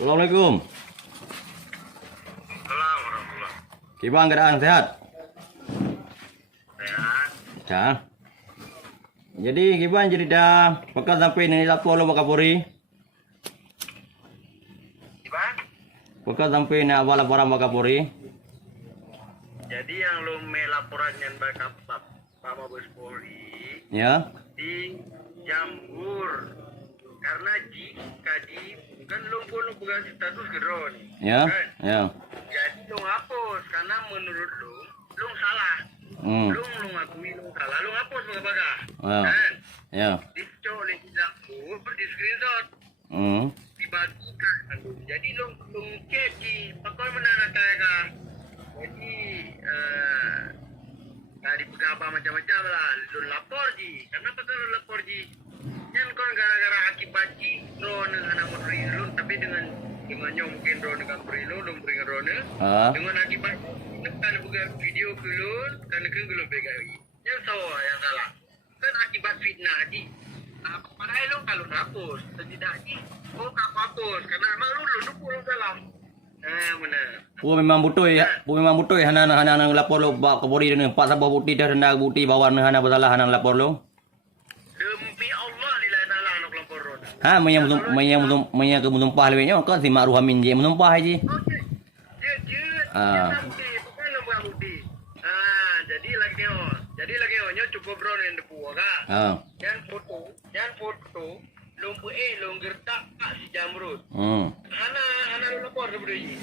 Assalamualaikum. Warahmatullah. Gimana keadaan sehat? Sehat. Ya. Jadi gimana jadi dah pekan sampai ini lapor lo Pak Kapolri? Gimana? Pekan sampai ini awal laporan Pak Kapolri? Jadi yang lo laporan yang bakal Pak Mabes Polri Ya. di Jambur karena kaji kan lo pun bukan status gedron. Ya. Kan? Ya. Jadi lo hapus karena menurut lo salah. Lo ngakui lo salah, lo hapus baga. Ya. Kan? Ya. Dicok oleh Jambur, di screenshot, dibagikan. Jadi lo cek di pakai mana kaya. Jadi dari apa macam-macam lah, lo lapor ji. Kenapa kalau lapor ji? Yang kon gara-gara akibat ji, drone anak menteri lo, tapi dengannya mungkin drone dengan beri lo beri drone. Dengan akibat kan bukan video dulu, kan belum pegang. Yang salah, kan akibat fitnah ji. Padahal lo kalau hapus, tidak ji, hapus karena emang lo dukung salah. Mana? Memang butuh hana lapor lo Pak Kapolri ni Pak Sabah bukti dah rendah bukti bawa hana bersalah hana lapor lo. Demi Allah lillahi ta'ala anak lapor ron. Maya menumpah lebihnya kan si Ma'ruf Amin je menumpah je. Okey. Dia nanti bukan lembaga bukti. Jadi lagi nyo cukup ron yang depu kan. Yang foto lomba longgertak si Jamrud. Hana lo lapor daripada ni.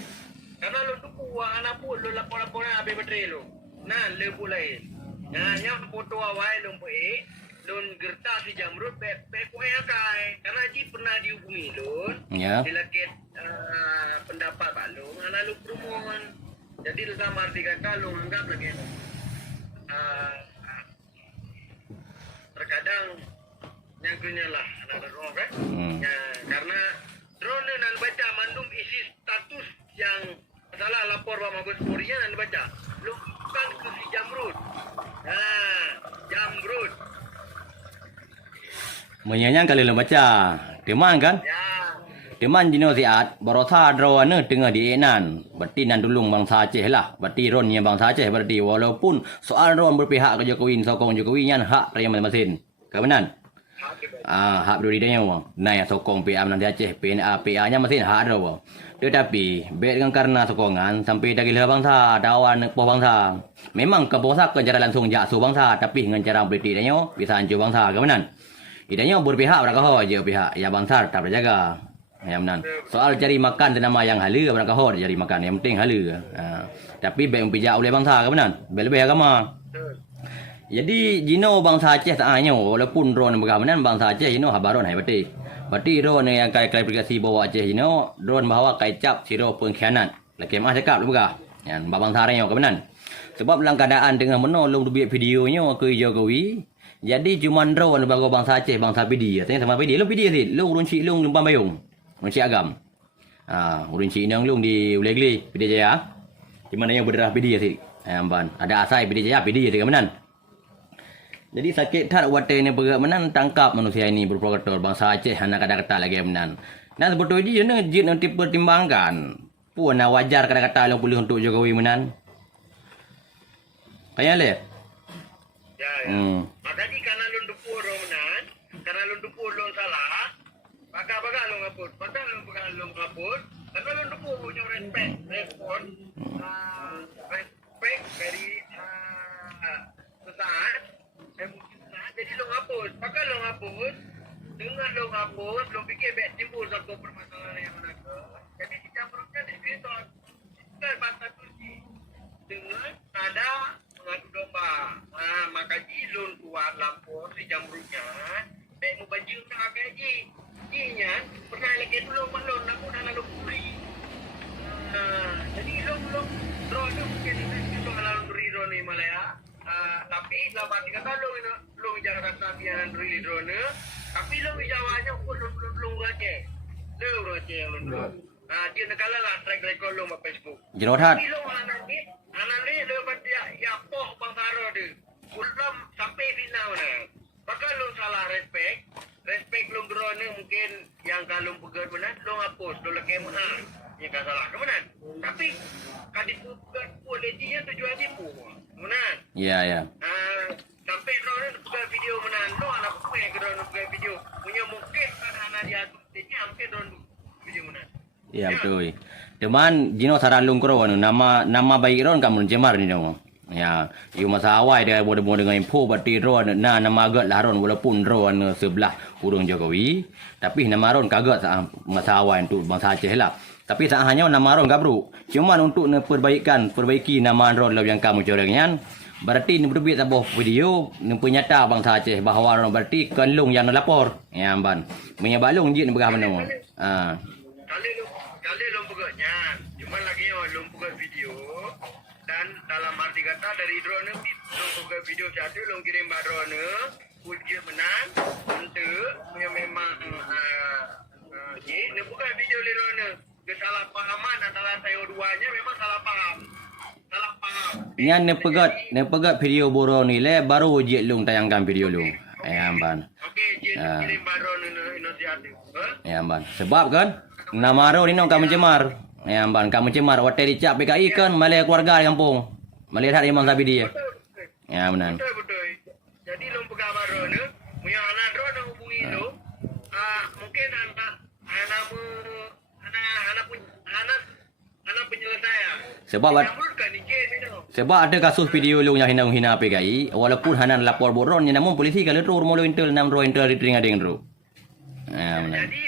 Karena lo tu kuah anak pun lo lapor habis baterai lo. Nah, le lain. Nah, yang foto awal lomba lon gertak si Jamrud pe kai. Karena ji pernah dihubungi lon. Ya. Dilaket pendapat balong anak lo permohon. Jadi dalam arti kata lo anggap lagi terkadang yang lah anak drone kan. Karena drone nan baca mandum isi status yang salah lapor Pak Mabes Polri nan baca. Lu bukan ke si Jamrud. Jamrud. Menyanyang kali lo baca. Teman kan? Ya. Teman jino siat barosa drone tengah di enan. Berarti nan dulung bangsa Aceh lah. Berarti ron yang bangsa Aceh berarti walaupun soal ron berpihak ke Jokowi sokong Jokowi nyan hak raya masing-masing. Kebenan? Hak berbudidaya wang. Nah yang sokong PA nanti Aceh, PA nya masih hak ada wang. Tetapi dengan karena sokongan sampai dari leher bangsa, dawan poh bangsa. Memang ke bangsa ke cara langsung jaksu bangsa, tapi dengan cara politik dia bisa hancur bangsa. Kebenan? Idanya berpihak pada kau je pihak ya bangsa tak berjaga. Ya benar. Soal cari makan nama yang halal pada kau cari makan yang penting halal. Tapi baik pijak oleh bangsa kebenan. Lebih agama. Jadi jino bangsa Aceh tak hanya walaupun drone berkeamanan bangsa Aceh jino habaron hai berarti. Berarti drone yang klarifikasi bawa Aceh jino drone bawa kaicap siro pengkhianat. Laki mah cakap lu buka. Yang bangsa raya kebenan. Sebab dalam keadaan dengan menolong duit videonya ke Jokowi. Jadi cuma drone bawa bangsa Aceh bangsa PD. Tanya sama PD. Lu PD sih. Lu runcik lu lumpang bayung. Runcik agam. Runcik nang lu di Ulegli PD Jaya. Di mana yang berdarah PD sih. Amban. Ada asai PD Jaya PD sih kebenan. Jadi sakit tak watai ni berat menan tangkap manusia ini berprovokator bangsa Aceh anak kata-kata lagi menan. Dan sebetulnya jit nanti pertimbangkan. Puan wajar kata-kata yang boleh untuk Jokowi menan. Kayak le. Ya. Makanya karena lu dupur menan, karena lu dupur lu salah, baga lu ngapus. Baga lu ngapus. Karena lu dupur punya respon. Respect dari sesaat. Jadi lo hapus, pakai lo hapus, dengan lo hapus, lo fikir baik timbul satu permasalahan yang mana ke. Jadi dicampurkan di situ, kan bantah kunci dengan ada mengadu domba. Maka jilun kuat lapor si jamrutnya, baik mau baju tak agak jinya pernah lagi dulu malon aku dah lalu puri. Jadi lo drone mungkin itu halal beri drone ni Malaya. Tapi dalam arti kata lo jangan rasa biaran really drone. Tapi lo jawabnya pun lo Aceh. Lo Aceh yang lo. Dia negara lah track record lo mak Facebook. Jerohat. Tapi lo anak ni lo berarti ya poh bangsa dia. Belum sampai final ni. Maka lo salah respect lo drone mungkin yang ngalung pegat benar, lo hapus, lo lagi mahal. Ya kan salah ke benar. Tapi kadit pegat pun lejinya tujuan tipu. Benar. Ya, ya. Sampai drone pegat video benar, lo anak aku yang drone pegat video. Punya mungkin kan anak dia tu, dia sampai drone video benar. Ya, betul. Teman jino saran lung kro nama baik ron kamu cemar ni dong. Ya, you masa awal dia boleh dengan info berarti ron nama agak lah ron walaupun ron sebelah urung Jokowi, tapi nama ron kagak masa awal untuk bangsa Aceh lah. Tapi tak hanya nama ron gabru. Cuma untuk perbaiki nama ron lah yang kamu corengnya. Berarti ni berbeza sebuah video ni penyata bangsa Aceh bahawa ron berarti kenlung yang lapor. Ya, ban. Menyebalung je ni begah mana. Kali lo pegatnya, cuma lagi lo pegat video. Dan dalam arti kata dari drone ni, lo pegat video satu, lo kirim pada drone, ujian menang, untuk yang memang ni bukan video le drone, kesalahpahaman antara saya duanya memang salah paham. Yang ne pegat video boro ni le baru je lung tayangkan video lu. Ban. Okey, kirim pada drone inisiatif. Ya, ban. Sebab kan nama ro ni nong kamu cemar. Ya, ban kamu cemar hotel dicap PKI kan malai keluarga di kampung. Melihat imam sabi dia. Ya, benar. Betul. Jadi lo pegang baru ni, punya anak drone hubungi lo. Mungkin anak penyelesaian. Sebab ada kasus video lu yang hina PKI walaupun hanan lapor boron namun polisi kalau tu rumah lu intel nam ro intel diteringat dengan ro. Ya, benar. Jadi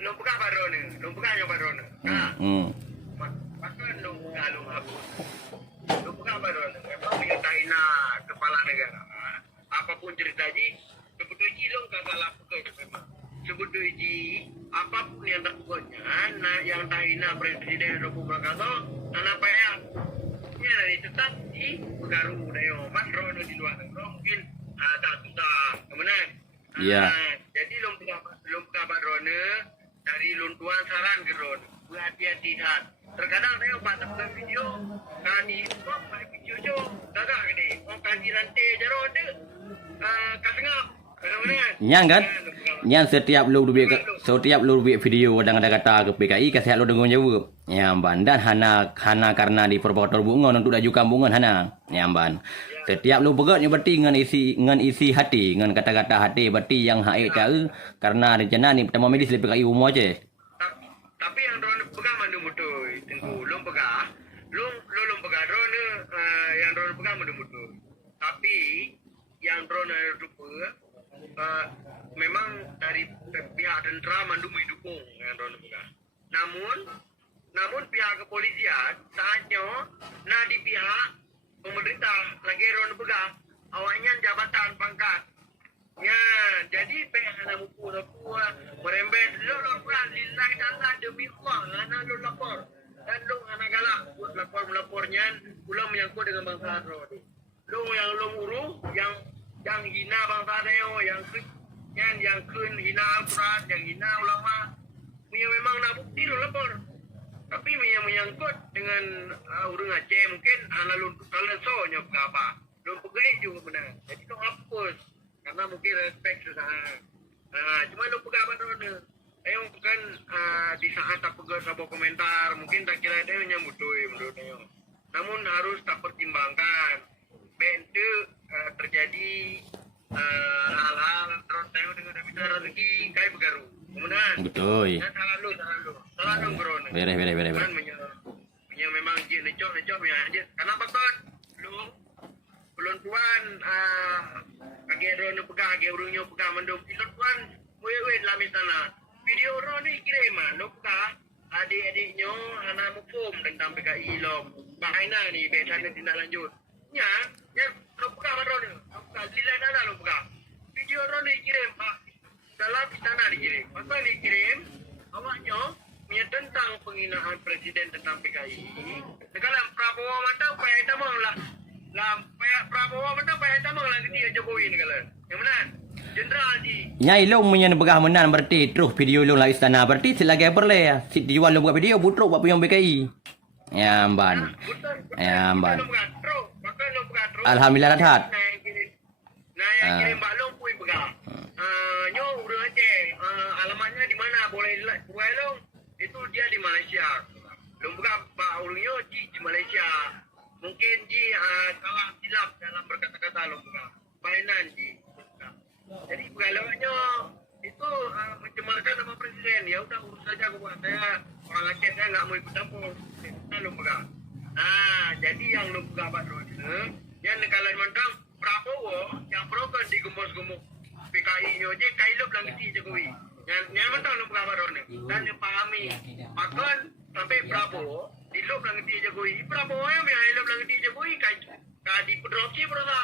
lo pegang baru ni, lo pegang yang baru ni. Pasal lo pegang baru ni. Memang punya taina kepala negara. Apapun cerita ji, sebetulnya lo tak salah pegang memang. Sebetulnya apapun yang terpukatnya, yang taina Presiden Republik Indonesia, anak payah. Ini dari tetap di Pegaru dayo. Mas Rono di luar negeri mungkin tak susah, kemudian. Ya. Jadi lo pegang Rono dari luntuan saran ke Rono. Berhati-hati saat. Terkadang saya buat video, kani kok video jo, kagak gede. Oh kanji rantai jaro ada, kasengap. Nyang kan? Nyang setiap lu buat video kadang-kadang kata ke PKI kasih lu dengung jawab. Ya, ban. Dan hana karena di provokator bungon untuk daju kampungan hana. Ya, ban. Setiap lu pegatnya berarti ngan isi hati, ngan kata-kata hati berarti yang haik tahu karena rencana ni pertama medis di PKI umum aja. Tapi yang drone pegang mandu betul. Tunggu, lo pegang drone yang drone pegang mandu betul. Tapi yang drone itu memang dari pihak tentera mandu mendukung yang drone pegang. Namun pihak kepolisian saatnya di pihak pemerintah lagi drone pegang awalnya jabatan pangkat. Ya, jadi pengen mukul merembet lo laporan lillahi ta'ala demi Allah anak lo lapor dan lo anak galak buat lapornya pulang menyangkut dengan bangsa Arab. Lo yang lo urung yang hina bangsa Arab yang hina Al-Quran, yang hina ulama punya memang nak bukti lo lapor. Tapi menyangkut dengan urung Aceh mungkin anak lo kalau soalnya apa lo pegai juga benar. Jadi lo hapus karena mungkin respect sudah. Cuma lu pegang mana? Ayo kan di saat tak pegang sebuah komentar, mungkin tak kira dia menyambutui menurut saya. Namun harus tak pertimbangkan. Bentu terjadi hal-hal terus saya dengan bicara rezeki kai begaru. Kemudian Betul. Salah lu corona. Beres. Punya memang je necok punya aja. Kenapa kan lu belum tuan age drone pegang age urungnya pegang mendung pilot tuan weh dalam istana video drone ni kirim lo pegang adik-adiknya anak mufum tentang PKI lo bahina ni besan tindak lanjut nya lo pegang drone lo pegang lila dana lo pegang video drone ni kirim pak dalam istana dikirim apa dikirim awaknya punya tentang penghinaan presiden tentang PKI sekarang Prabowo mata upaya tamang lah Prabowo menang payah tamang lah dia Jokowi ni kalau. Yang mana? Jenderal Haji. Nyai lu punya begah menang berarti terus video lu lah istana berarti selagi berle ya. Si dijual lu buat video butruk buat puyang BKI. Ya, ban. Ya, ban. Alhamdulillah rahat. Nah, yang kirim balong pun pegang. Nyo urang Aceh. Alamatnya di mana boleh dia di Malaysia. Belum berapa ulunyo Ji di Malaysia. Mungkin Ji salah silap dalam berkata-kata lomba. Mainan Ji. Jadi pengalamannya itu mencemarkan nama presiden. Ya udah urus saja aku buat saya orang Aceh saya nggak mau ikut campur. Kita lomba. Jadi yang lomba Badron yang nekalan mandang Prabowo yang program digembos-gembos PKI-nya je kailop langiti Jokowi. Yang mentang lomba Badron dan dipahami. Bahkan sampai Prabowo dilop langiti Jokowi. Prabowo yang kailop langiti Jokowi kan di pedrosi berasa.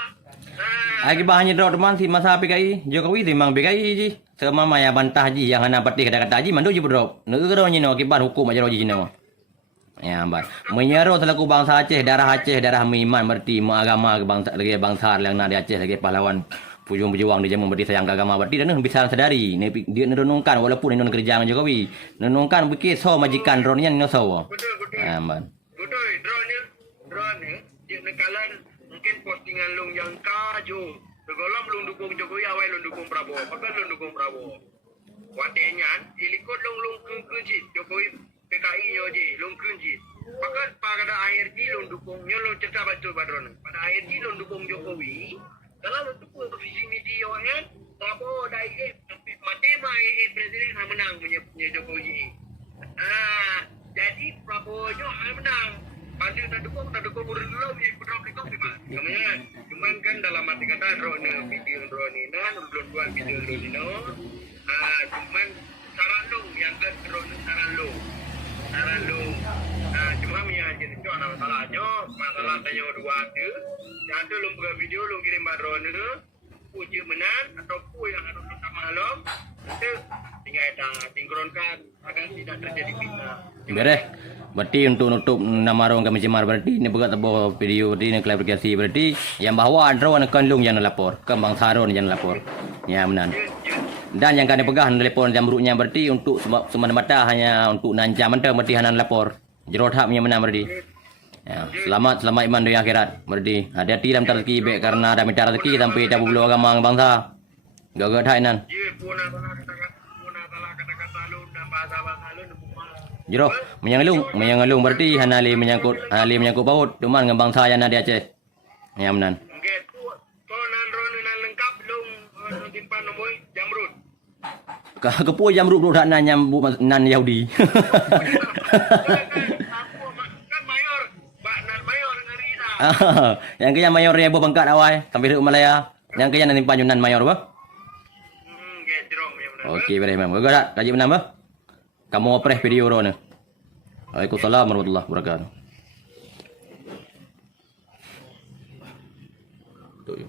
Agi bahannya draw teman si masa PKI Jokowi timang PKI ji. Semama ya bantah ji yang hana pati kata-kata ji mandu ji drop. Negara nyino akibat hukum aja roji jino. Ya ambat. Menyero selaku bangsa Aceh, darah Miman berarti agama bangsa yang nadi Aceh lagi pahlawan pujung berjuang di zaman berarti sayang agama berarti dan bisa sadari dia renungkan walaupun ini kerjaan Jokowi renungkan bukit so majikan drone-nya no so. Betul. Ya ambat. Betul drone dia nekalan mungkin postingan lung yang kaju. Segala belum dukung Jokowi awal belum dukung Prabowo. Bahkan belum dukung Prabowo. Watenya ilikut lung kunci Jokowi PKI nyoje lung kunci. Bahkan pada akhir ji lung dukung nyolong cerita betul Badron. Pada akhir ji lung dukung Jokowi. Kalau dukung visi misi orang Prabowo dah tapi mati presiden menang punya Jokowi. Jadi Prabowo nyo menang. Pasti tak dukung urus dulu ni pedram ni kau gimana? Cuman kan dalam arti kata drone video drone ni belum buat video drone ni cuman saran lu yang ke drone saran lu. Cuma punya jenis tu ada masalah tanya dua tu. Yang tu lu buat video lu kirim drone tu puji menan atau yang harus kita maklum itu tinggal sinkronkan agar tidak terjadi fitnah. Beres. Berarti untuk nutup nama orang kami cemar berarti ini bukan sebuah video ini klarifikasi berarti yang bahawa drone kandung yang lapor ke Bang Saron yang lapor. Ya benar. Dan yang kami pegang telepon jamruknya berarti untuk semata-mata hanya untuk nancam mentah berarti hanan lapor. Jerot hak punya menang berarti. Ya, selamat iman di akhirat berarti. Hati-hati dalam rezeki baik karena ada minta rezeki sampai tak bulu agama bangsa. Gagal hainan. Jero, menyangalung berarti hanali menyangkut paut cuman dengan bangsa yang ada di Aceh. Ya benar. Okey, tu nan ron nan lengkap belum simpan nombor jamrut. Kepu jamrut bro tak nan Yahudi. Kan mayor, nan mayor ngeri dah. Yang ke yang mayor ya bangkat awal sampai ke Malaya. Yang ke yang nanti panjunan mayor ba? Okey, jerong ya benar. Okey, beres memang. Gagal tak? Kaji benar ba? Kamu opreh video ro ni. Waalaikumsalam warahmatullahi wabarakatuh. Tuh.